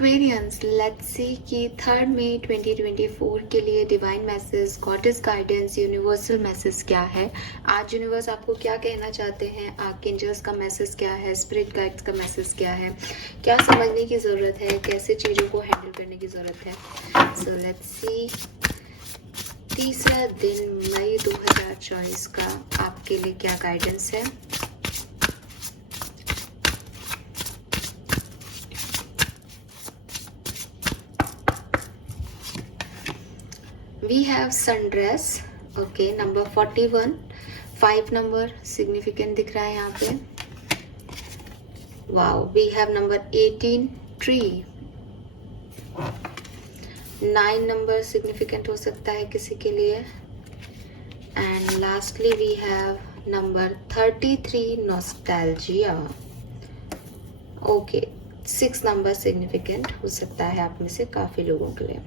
Aquarians, let's see कि 3 मई 2024 के लिए divine message, goddess guidance, universal message क्या है। आज यूनिवर्स आपको क्या कहना चाहते हैं, आर्कएंजल्स का मैसेज क्या है, स्पिरिट गाइड्स का मैसेज क्या है, क्या समझने की ज़रूरत है, कैसे चीज़ों को हैंडल करने की ज़रूरत है। सो लेट्स सी, तीसरा दिन मई 2024 का आपके लिए क्या गाइडेंस है। We have sundress, okay, number 41, 5 नंबर सिग्निफिकेंट दिख रहा है यहाँ पे। Wow, we have number 18, tree. 9 number significant हो सकता है किसी के लिए। And lastly we have number 33, nostalgia. Okay, 6 number significant हो सकता है आप में से काफी लोगों के लिए।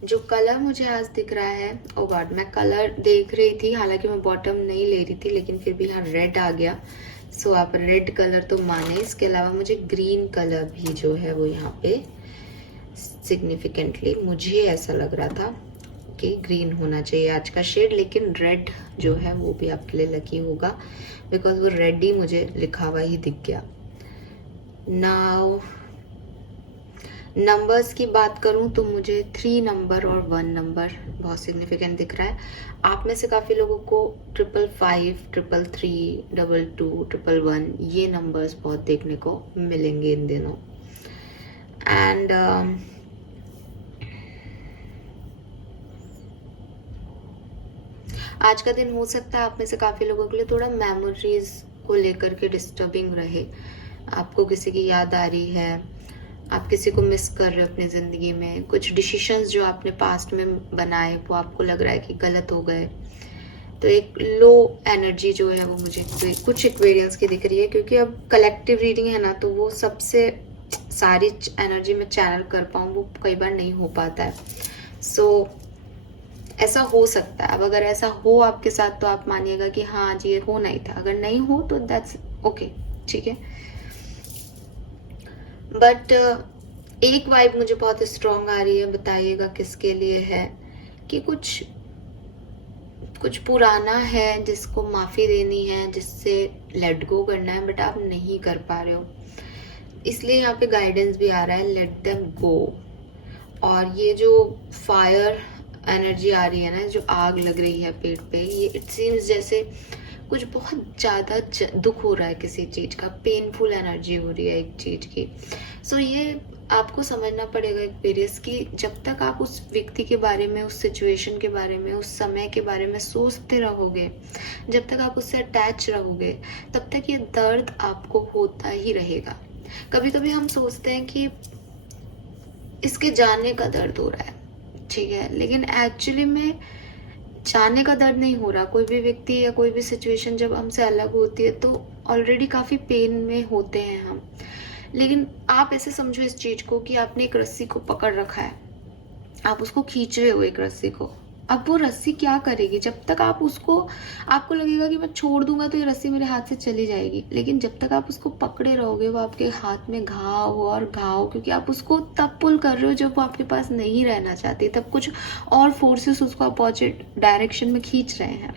जो कलर मुझे आज दिख रहा है, ओ गॉड, मैं कलर देख रही थी, हालांकि मैं बॉटम नहीं ले रही थी, लेकिन फिर भी यहाँ रेड आ गया। सो आप रेड कलर तो माने। इसके अलावा मुझे ग्रीन कलर भी जो है वो यहाँ पे सिग्निफिकेंटली मुझे ऐसा लग रहा था कि ग्रीन होना चाहिए आज का शेड, लेकिन रेड जो है वो भी आपके लिए लकी होगा, बिकॉज वो रेड ही मुझे लिखा हुआ ही दिख गया। नाउ नंबर्स की बात करूं तो मुझे 3 नंबर और 1 नंबर बहुत सिग्निफिकेंट दिख रहा है। आप में से काफ़ी लोगों को 555, 333, 22, 111 ये नंबर्स बहुत देखने को मिलेंगे इन दिनों। एंड आज का दिन हो सकता है आप में से काफ़ी लोगों के लिए थोड़ा मेमोरीज को लेकर के डिस्टर्बिंग रहे। आपको किसी की याद आ रही है, आप किसी को मिस कर रहे हो अपनी ज़िंदगी में, कुछ डिसीशंस जो आपने पास्ट में बनाए वो आपको लग रहा है कि गलत हो गए। तो एक लो एनर्जी जो है वो मुझे कुछ एक्वेरियंस की दिख रही है, क्योंकि अब कलेक्टिव रीडिंग है ना, तो वो सबसे सारी एनर्जी में चैनल कर पाऊँ वो कई बार नहीं हो पाता है। सो ऐसा हो सकता है। अब अगर ऐसा हो आपके साथ तो आप मानिएगा कि हाँ जी ये होना ही था, अगर नहीं हो तो दैट्स ओके, ठीक है। बट एक वाइब मुझे बहुत स्ट्रॉन्ग आ रही है, बताइएगा किसके लिए है, कि कुछ पुराना है जिसको माफ़ी देनी है, जिससे लेट गो करना है, बट आप नहीं कर पा रहे हो। इसलिए यहाँ पे गाइडेंस भी आ रहा है, लेट देम गो। और ये जो फायर एनर्जी आ रही है ना, जो आग लग रही है पेट पे, ये इट सीम्स जैसे कुछ बहुत ज़्यादा दुख हो रहा है किसी चीज़ का, पेनफुल एनर्जी हो रही है एक चीज़ की। सो ये आपको समझना पड़ेगा एक्वेरियस की जब तक आप उस व्यक्ति के बारे में, उस सिचुएशन के बारे में, उस समय के बारे में सोचते रहोगे, जब तक आप उससे अटैच रहोगे, तब तक ये दर्द आपको होता ही रहेगा। कभी कभी हम सोचते हैं कि इसके जाने का दर्द हो रहा है, ठीक है, लेकिन एक्चुअली में जाने का दर्द नहीं हो रहा। कोई भी व्यक्ति या कोई भी सिचुएशन जब हमसे अलग होती है तो ऑलरेडी काफ़ी पेन में होते हैं हम, लेकिन आप ऐसे समझो इस चीज़ को कि आपने एक रस्सी को पकड़ रखा है, आप उसको खींच रहे हो एक रस्सी को। अब वो रस्सी क्या करेगी, जब तक आप उसको, आपको लगेगा कि मैं छोड़ दूंगा तो ये रस्सी मेरे हाथ से चली जाएगी, लेकिन जब तक आप उसको पकड़े रहोगे वो आपके हाथ में घाव और घाव, क्योंकि आप उसको तब पुल कर रहे हो जब वो आपके पास नहीं रहना चाहती, तब कुछ और फोर्सेस उसको अपोजिट डायरेक्शन में खींच रहे हैं।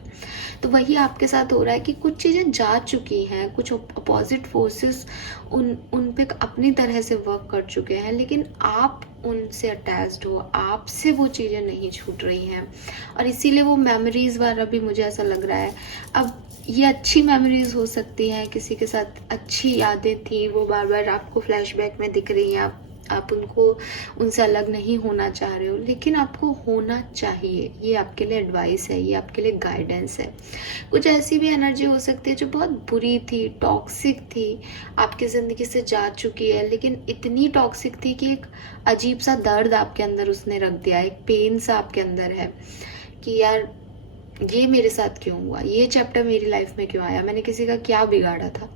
तो वही आपके साथ हो रहा है कि कुछ चीज़ें जा चुकी हैं, कुछ अपोजिट फोर्सेस उन पे अपनी तरह से वर्क कर चुके हैं, लेकिन आप उनसे अटैच्ड हो, आपसे वो चीज़ें नहीं छूट रही हैं, और इसीलिए वो मेमोरीज वाला भी मुझे ऐसा लग रहा है। अब ये अच्छी मेमोरीज हो सकती हैं, किसी के साथ अच्छी यादें थी, वो बार बार आपको फ्लैशबैक में दिख रही हैं, आप उनसे अलग नहीं होना चाह रहे हो, लेकिन आपको होना चाहिए। ये आपके लिए एडवाइस है, ये आपके लिए गाइडेंस है। कुछ ऐसी भी एनर्जी हो सकती है जो बहुत बुरी थी, टॉक्सिक थी, आपकी ज़िंदगी से जा चुकी है, लेकिन इतनी टॉक्सिक थी कि एक अजीब सा दर्द आपके अंदर उसने रख दिया, एक पेन सा आपके अंदर है कि यार ये मेरे साथ क्यों हुआ, ये चैप्टर मेरी लाइफ में क्यों आया, मैंने किसी का क्या बिगाड़ा था।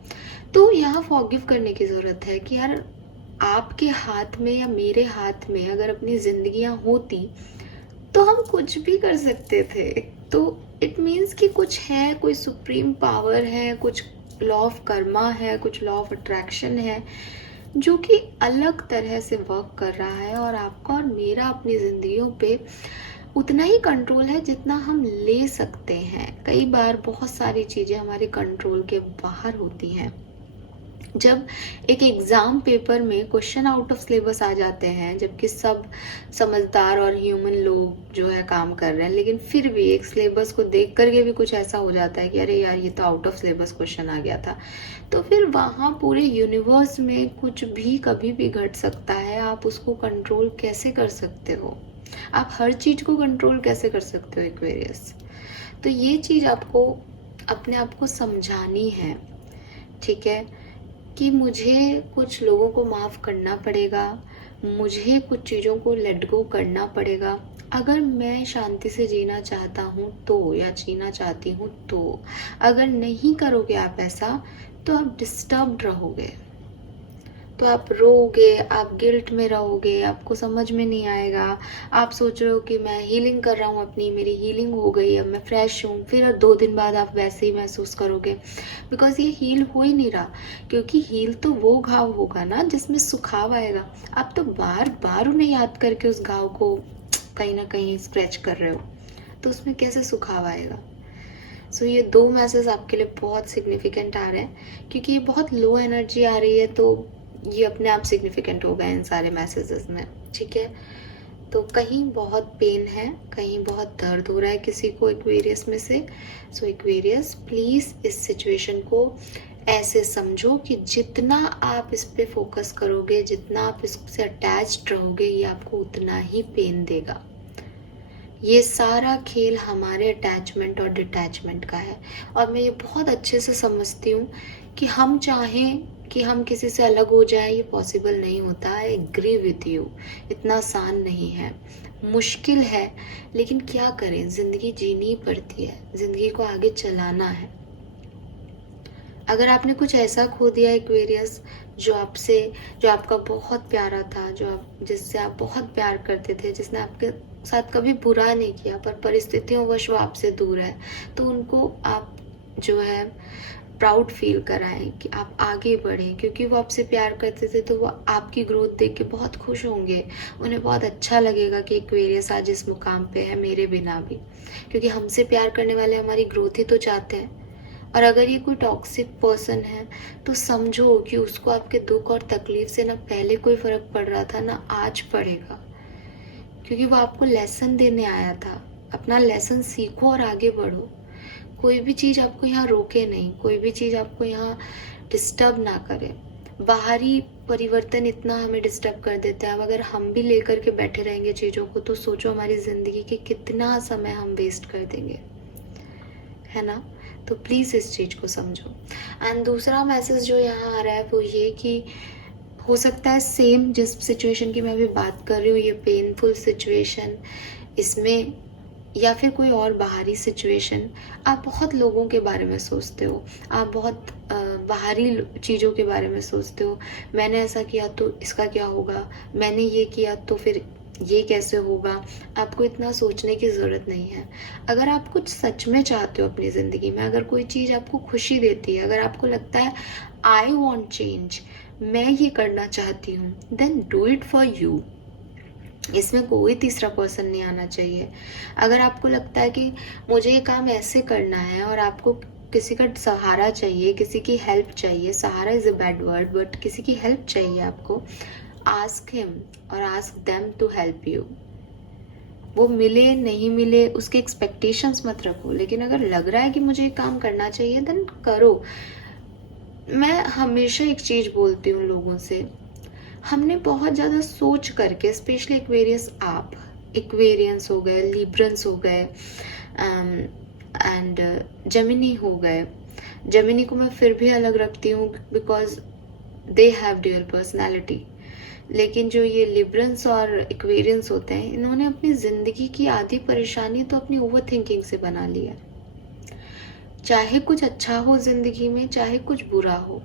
तो यहाँ फॉरगिव करने की ज़रूरत है कि यार आपके हाथ में या मेरे हाथ में अगर अपनी जिंदगियां होती तो हम कुछ भी कर सकते थे। तो इट मीन्स कि कुछ है, कोई सुप्रीम पावर है, कुछ लॉ ऑफ कर्मा है, कुछ लॉ ऑफ अट्रैक्शन है, जो कि अलग तरह से वर्क कर रहा है, और आपका और मेरा अपनी ज़िंदगियों पे उतना ही कंट्रोल है जितना हम ले सकते हैं। कई बार बहुत सारी चीज़ें हमारे कंट्रोल के बाहर होती हैं। जब एक एग्ज़ाम पेपर में क्वेश्चन आउट ऑफ सिलेबस आ जाते हैं, जबकि सब समझदार और ह्यूमन लोग जो है काम कर रहे हैं, लेकिन फिर भी एक सिलेबस को देख करके भी कुछ ऐसा हो जाता है कि अरे यार ये तो आउट ऑफ सिलेबस क्वेश्चन आ गया था, तो फिर वहाँ पूरे यूनिवर्स में कुछ भी कभी भी घट सकता है। आप उसको कंट्रोल कैसे कर सकते हो? आप हर चीज़ को कंट्रोल कैसे कर सकते हो एक्वेरियस? तो ये चीज़ आपको अपने आप को समझानी है, ठीक है, कि मुझे कुछ लोगों को माफ़ करना पड़ेगा, मुझे कुछ चीज़ों को लेट गो करना पड़ेगा, अगर मैं शांति से जीना चाहता हूँ तो, या जीना चाहती हूँ तो। अगर नहीं करोगे आप ऐसा, तो आप डिस्टर्ब्ड रहोगे, तो आप रोओगे, आप गिल्ट में रहोगे, आपको समझ में नहीं आएगा। आप सोच रहे हो कि मैं हीलिंग कर रहा हूँ अपनी, मेरी हीलिंग हो गई, अब मैं फ्रेश हूँ, फिर 2 दिन बाद आप वैसे ही महसूस करोगे, बिकॉज ये हील हो ही नहीं रहा। क्योंकि हील तो वो घाव होगा ना जिसमें सुखाव आएगा। आप तो बार बार उन्हें याद करके उस घाव को कहीं ना कहीं स्क्रैच कर रहे हो, तो उसमें कैसे सुखाव आएगा? सो ये 2 मैसेज आपके लिए बहुत सिग्निफिकेंट आ रहे हैं, क्योंकि ये बहुत लो एनर्जी आ रही है, तो ये अपने आप सिग्निफिकेंट हो गए इन सारे मैसेजेस में, ठीक है। तो कहीं बहुत पेन है, कहीं बहुत दर्द हो रहा है किसी को एक्वेरियस में से। सो एक्वेरियस, प्लीज़ इस सिचुएशन को ऐसे समझो कि जितना आप इस पे फोकस करोगे, जितना आप इससे अटैच्ड रहोगे, ये आपको उतना ही पेन देगा। ये सारा खेल हमारे अटैचमेंट और डिटैचमेंट का है, और मैं ये बहुत अच्छे से समझती हूँ कि हम चाहें कि हम किसी से अलग हो जाएं, ये पॉसिबल नहीं होता। आई एग्री विथ यू, इतना आसान नहीं है, मुश्किल है, लेकिन क्या करें, ज़िंदगी जीनी पड़ती है, ज़िंदगी को आगे चलाना है। अगर आपने कुछ ऐसा खो दिया एक्वेरियस जो आपका बहुत प्यारा था, जिससे आप बहुत प्यार करते थे, जिसने आपके साथ कभी बुरा नहीं किया, पर परिस्थितियों वश वो आपसे दूर है, तो उनको आप जो है प्राउड फील कराएं कि आप आगे बढ़ें, क्योंकि वो आपसे प्यार करते थे, तो वो आपकी ग्रोथ देख के बहुत खुश होंगे। उन्हें बहुत अच्छा लगेगा कि एक्वेरियस आज इस मुकाम पे है मेरे बिना भी, क्योंकि हमसे प्यार करने वाले हमारी ग्रोथ ही तो चाहते हैं। और अगर ये कोई टॉक्सिक पर्सन है, तो समझो कि उसको आपके दुख और तकलीफ से ना पहले कोई फ़र्क पड़ रहा था, ना आज पड़ेगा, क्योंकि वो आपको लेसन देने आया था। अपना लेसन सीखो और आगे बढ़ो। कोई भी चीज़ आपको यहाँ रोके नहीं, कोई भी चीज़ आपको यहाँ डिस्टर्ब ना करे। बाहरी परिवर्तन इतना हमें डिस्टर्ब कर देता है। अब अगर हम भी लेकर के बैठे रहेंगे चीज़ों को, तो सोचो हमारी ज़िंदगी के कितना समय हम वेस्ट कर देंगे, है ना। तो प्लीज़ इस चीज़ को समझो। एंड दूसरा मैसेज जो यहाँ आ रहा है वो ये कि हो सकता है सेम जिस सिचुएशन की मैं अभी बात कर रही हूँ, ये पेनफुल सिचुएशन, इसमें या फिर कोई और बाहरी सिचुएशन, आप बहुत लोगों के बारे में सोचते हो, आप बहुत बाहरी चीज़ों के बारे में सोचते हो। मैंने ऐसा किया तो इसका क्या होगा, मैंने ये किया तो फिर ये कैसे होगा। आपको इतना सोचने की ज़रूरत नहीं है। अगर आप कुछ सच में चाहते हो अपनी ज़िंदगी में, अगर कोई चीज़ आपको खुशी देती है, अगर आपको लगता है आई वॉन्ट चेंज, मैं ये करना चाहती हूँ, then do it for you. इसमें कोई तीसरा पर्सन नहीं आना चाहिए। अगर आपको लगता है कि मुझे ये काम ऐसे करना है और आपको किसी का सहारा चाहिए, किसी की हेल्प चाहिए, सहारा is a bad word, but किसी की हेल्प चाहिए आपको, आस्क हिम और ask them to help you. वो मिले नहीं मिले उसके एक्सपेक्टेशंस मत रखो, लेकिन अगर लग रहा है कि मुझे ये काम करना चाहिए, देन करो। मैं हमेशा एक चीज़ बोलती हूँ लोगों से, हमने बहुत ज़्यादा सोच करके, स्पेशली एक्वेरियंस हो गए, लिब्रंस हो गए, एंड जेमिनी हो गए। जेमिनी को मैं फिर भी अलग रखती हूँ because they have dual personality, लेकिन जो ये लिब्रंस और एक्वेरियंस होते हैं, इन्होंने अपनी ज़िंदगी की आधी परेशानी तो अपनी ओवर थिंकिंग से बना लिया। चाहे कुछ अच्छा हो ज़िंदगी में, चाहे कुछ बुरा हो,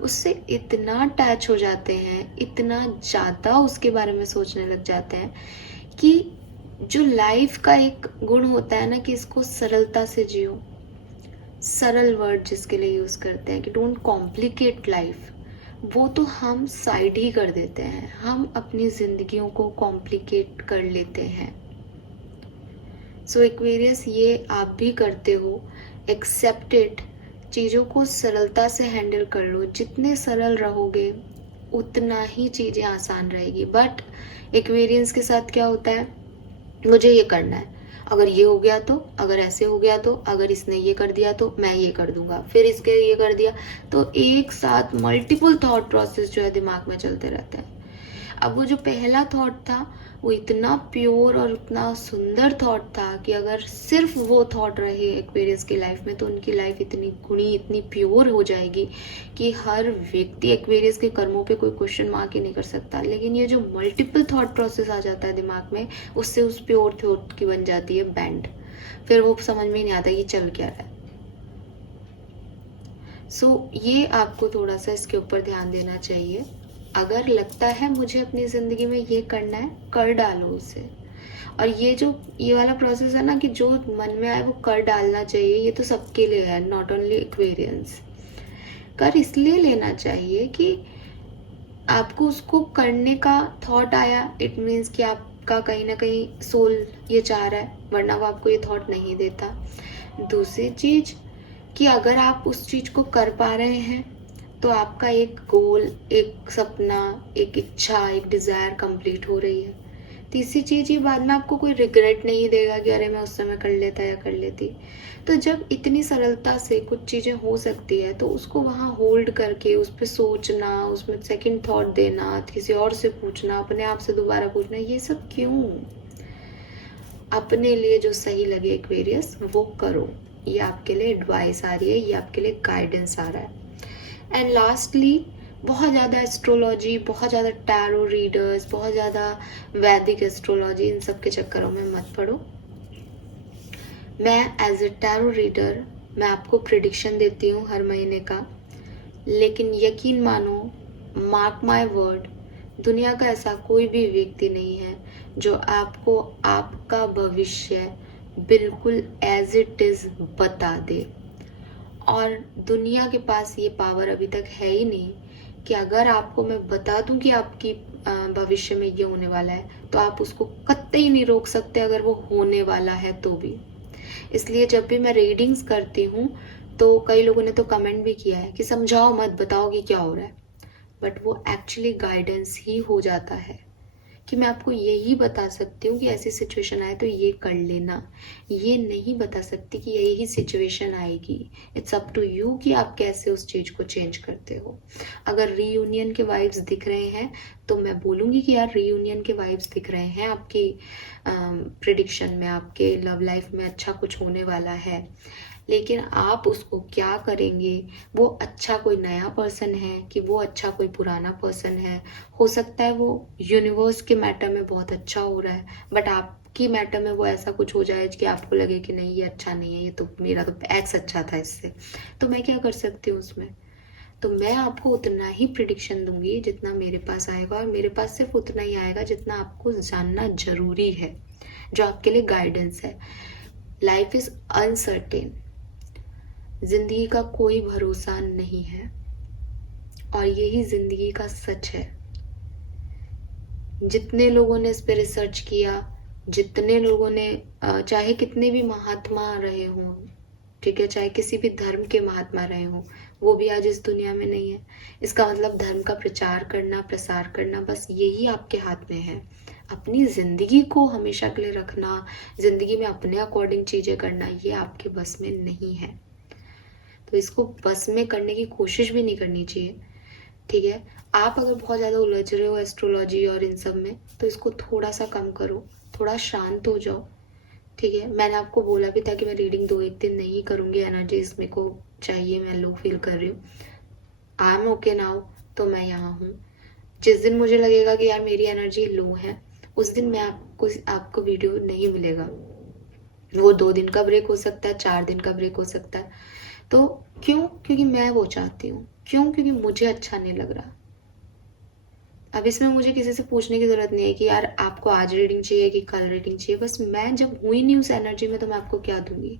उससे इतना अटैच हो जाते हैं, इतना ज़्यादा उसके बारे में सोचने लग जाते हैं कि जो लाइफ का एक गुण होता है ना कि इसको सरलता से जियो, सरल वर्ड जिसके लिए यूज़ करते हैं कि डोंट कॉम्प्लिकेट लाइफ, वो तो हम साइड ही कर देते हैं, हम अपनी जिंदगियों को कॉम्प्लिकेट कर लेते हैं। सो एक्वेरियस, ये आप भी करते हो, एक्सेप्ट इट। चीज़ों को सरलता से हैंडल कर लो, जितने सरल रहोगे उतना ही चीज़ें आसान रहेगी। बट एक्वेरियंस के साथ क्या होता है, मुझे ये करना है, अगर ये हो गया तो, अगर ऐसे हो गया तो, अगर इसने ये कर दिया तो मैं ये कर दूंगा, फिर इसके ये कर दिया, तो एक साथ मल्टीपल थॉट प्रोसेस जो है दिमाग में चलते रहते हैं। अब वो जो पहला थॉट था वो इतना प्योर और उतना सुंदर थॉट था कि अगर सिर्फ वो थॉट रहे एक्वेरियस की लाइफ में तो उनकी लाइफ इतनी गुणी, इतनी प्योर हो जाएगी कि हर व्यक्ति एक्वेरियस के कर्मों पे कोई क्वेश्चन मार्क ही नहीं कर सकता। लेकिन ये जो मल्टीपल थॉट प्रोसेस आ जाता है दिमाग में, उससे उस प्योर थॉट की बन जाती है बैंड। फिर वो समझ में नहीं आता कि चल क्या रहा है। सो ये आपको थोड़ा सा इसके ऊपर ध्यान देना चाहिए। अगर लगता है मुझे अपनी ज़िंदगी में ये करना है, कर डालो उसे। और ये वाला प्रोसेस है ना कि जो मन में आए वो कर डालना चाहिए, ये तो सबके लिए है, नॉट ओनली एक्वेरियंस। कर इसलिए लेना चाहिए कि आपको उसको करने का थॉट आया, इट मीन्स कि आपका कहीं ना कहीं सोल ये चाह रहा है, वरना वो आपको ये थॉट नहीं देता। दूसरी चीज कि अगर आप उस चीज को कर पा रहे हैं तो आपका एक गोल, एक सपना, एक इच्छा, एक डिजायर कंप्लीट हो रही है। तीसरी चीज, ये बाद में आपको कोई रिग्रेट नहीं देगा कि अरे मैं उस समय कर लेता या कर लेती। तो जब इतनी सरलता से कुछ चीजें हो सकती है तो उसको वहाँ होल्ड करके उस पर सोचना, उसमें सेकंड थॉट देना, किसी और से पूछना, अपने आप से दोबारा पूछना, ये सब क्यों? अपने लिए जो सही लगे एक्वेरियस वो करो। ये आपके लिए एडवाइस आ रही है, ये आपके लिए गाइडेंस आ रहा है। एंड लास्टली, बहुत ज़्यादा एस्ट्रोलॉजी, बहुत ज़्यादा टैरो रीडर्स, बहुत ज़्यादा वैदिक एस्ट्रोलॉजी, इन सब के चक्करों में मत पड़ो। मैं एज ए टैरो रीडर मैं आपको प्रिडिक्शन देती हूँ हर महीने का, लेकिन यकीन मानो, मार्क माय वर्ड, दुनिया का ऐसा कोई भी व्यक्ति नहीं है जो आपको आपका भविष्य बिल्कुल एज इट इज़ बता दे। और दुनिया के पास ये पावर अभी तक है ही नहीं कि अगर आपको मैं बता दूं कि आपकी भविष्य में ये होने वाला है तो आप उसको कतई नहीं रोक सकते, अगर वो होने वाला है तो भी। इसलिए जब भी मैं रीडिंग्स करती हूँ तो कई लोगों ने तो कमेंट भी किया है कि समझाओ मत, बताओ कि क्या हो रहा है। बट वो एक्चुअली गाइडेंस ही हो जाता है कि मैं आपको यही बता सकती हूँ कि ऐसी सिचुएशन आए तो ये कर लेना। ये नहीं बता सकती कि यही सिचुएशन आएगी। इट्स अप टू यू कि आप कैसे उस चीज़ को चेंज करते हो। अगर रीयूनियन के वाइब्स दिख रहे हैं तो मैं बोलूँगी कि यार रीयूनियन के वाइब्स दिख रहे हैं आपकी प्रिडिक्शन में, आपके लव लाइफ में अच्छा कुछ होने वाला है। लेकिन आप उसको क्या करेंगे, वो अच्छा कोई नया पर्सन है कि वो अच्छा कोई पुराना पर्सन है। हो सकता है वो यूनिवर्स के मैटर में बहुत अच्छा हो रहा है, बट आपकी मैटर में वो ऐसा कुछ हो जाए कि आपको लगे कि नहीं ये अच्छा नहीं है, ये तो मेरा तो एक्स अच्छा था इससे, तो मैं क्या कर सकती हूँ उसमें। तो मैं आपको उतना ही प्रिडिक्शन दूंगी जितना मेरे पास आएगा, और मेरे पास सिर्फ उतना ही आएगा जितना आपको जानना जरूरी है, जो आपके लिए गाइडेंस है। लाइफ इज अनसर्टेन, जिंदगी का कोई भरोसा नहीं है, और यही जिंदगी का सच है। जितने लोगों ने इस पे रिसर्च किया, जितने लोगों ने चाहे कितने भी महात्मा रहे हों, ठीक है, चाहे किसी भी धर्म के महात्मा रहे हों, वो भी आज इस दुनिया में नहीं है। इसका मतलब धर्म का प्रचार करना, प्रसार करना, बस यही आपके हाथ में है। अपनी जिंदगी को हमेशा के लिए रखना, जिंदगी में अपने अकॉर्डिंग चीजें करना, ये आपके बस में नहीं है। तो इसको बस में करने की कोशिश भी नहीं करनी चाहिए, ठीक है। आप अगर बहुत ज़्यादा उलझ रहे हो एस्ट्रोलॉजी और इन सब में तो इसको थोड़ा सा कम करो, थोड़ा शांत हो जाओ, ठीक है। मैंने आपको बोला भी था कि मैं रीडिंग 2-1 दिन नहीं करूँगी, एनर्जीज मेरे को चाहिए, मैं लो फील कर रही हूँ, आई एम ओके नाउ, तो मैं यहाँ हूँ। जिस दिन मुझे लगेगा कि यार मेरी एनर्जी लो है, उस दिन मैं आपको वीडियो नहीं मिलेगा। वो 2 दिन का ब्रेक हो सकता है, 4 दिन का ब्रेक हो सकता है। तो क्यों? क्योंकि मैं वो चाहती हूँ। क्यों? क्योंकि मुझे अच्छा नहीं लग रहा। अब इसमें मुझे किसी से पूछने की जरूरत नहीं है कि यार आपको आज रीडिंग चाहिए कि कल रीडिंग चाहिए। बस मैं जब हुई नहीं उस एनर्जी में तो मैं आपको क्या दूंगी।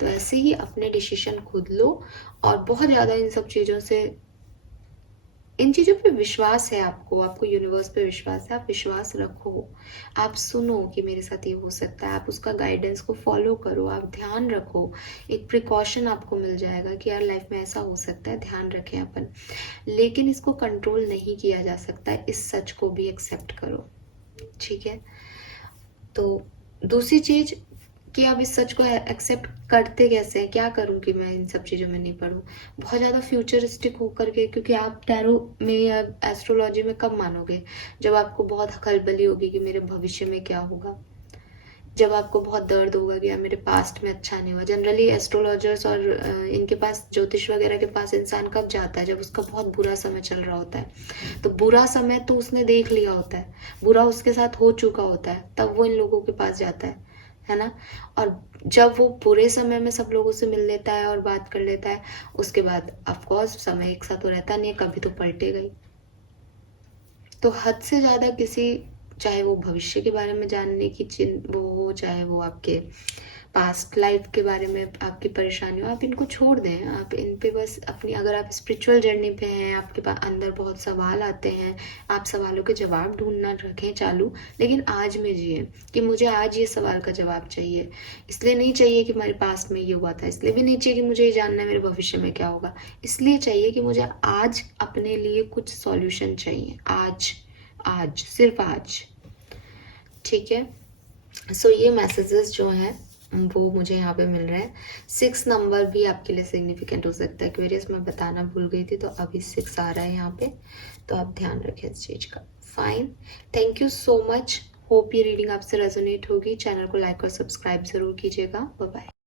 तो ऐसे ही अपने डिसीजन खुद लो, और बहुत ज़्यादा इन सब चीज़ों से इन चीज़ों पे विश्वास है आपको, आपको यूनिवर्स पे विश्वास है, आप विश्वास रखो, आप सुनो कि मेरे साथ ये हो सकता है, आप उसका गाइडेंस को फॉलो करो, आप ध्यान रखो, एक प्रिकॉशन आपको मिल जाएगा कि यार लाइफ में ऐसा हो सकता है, ध्यान रखें अपन। लेकिन इसको कंट्रोल नहीं किया जा सकता, इस सच को भी एक्सेप्ट करो, ठीक है। तो दूसरी चीज़ कि आप इस सच को एक्सेप्ट करते कैसे हैं, क्या करूं कि मैं इन सब चीज़ों में नहीं पढ़ूं, बहुत ज़्यादा फ्यूचरिस्टिक होकर के, क्योंकि आप टैरो में या एस्ट्रोलॉजी में कब मानोगे, जब आपको बहुत खलबली होगी कि मेरे भविष्य में क्या होगा, जब आपको बहुत दर्द होगा कि यार मेरे पास्ट में अच्छा नहीं हुआ। जनरली एस्ट्रोलॉजर्स और इनके पास, ज्योतिष वगैरह के पास इंसान कब जाता है, जब उसका बहुत बुरा समय चल रहा होता है। तो बुरा समय तो उसने देख लिया होता है, बुरा उसके साथ हो चुका होता है, तब वो इन लोगों के पास जाता है ना। और जब वो बुरे समय में सब लोगों से मिल लेता है और बात कर लेता है, उसके बाद ऑफकोर्स समय एक साथ तो रहता नहीं है, कभी तो पलटेगा ही। तो हद से ज़्यादा किसी, चाहे वो भविष्य के बारे में जानने की वो हो, चाहे वो आपके पास्ट लाइफ के बारे में आपकी परेशानी हो, आप इनको छोड़ दें। आप इन पे बस अपनी, अगर आप स्पिरिचुअल जर्नी पे हैं, आपके पास अंदर बहुत सवाल आते हैं, आप सवालों के जवाब ढूंढना रखें चालू, लेकिन आज में जिए कि मुझे आज ये सवाल का जवाब चाहिए। इसलिए नहीं चाहिए कि मेरे पास्ट में ये हुआ था, इसलिए भी नहीं चाहिए कि मुझे ये जानना है मेरे भविष्य में क्या होगा, इसलिए चाहिए कि मुझे आज अपने लिए कुछ सॉल्यूशन चाहिए, आज, आज, सिर्फ आज, ठीक है। सो ये मैसेजेस जो हैं वो मुझे यहाँ पे मिल रहे हैं। 6 नंबर भी आपके लिए सिग्निफिकेंट हो सकता है, क्वेरियस मैं बताना भूल गई थी, तो अभी 6 आ रहा है यहाँ पे, तो आप ध्यान रखें इस चीज़ का। Fine, thank you so much, hope ये रीडिंग आपसे रेजोनेट होगी। चैनल को लाइक और सब्सक्राइब ज़रूर कीजिएगा। Bye bye.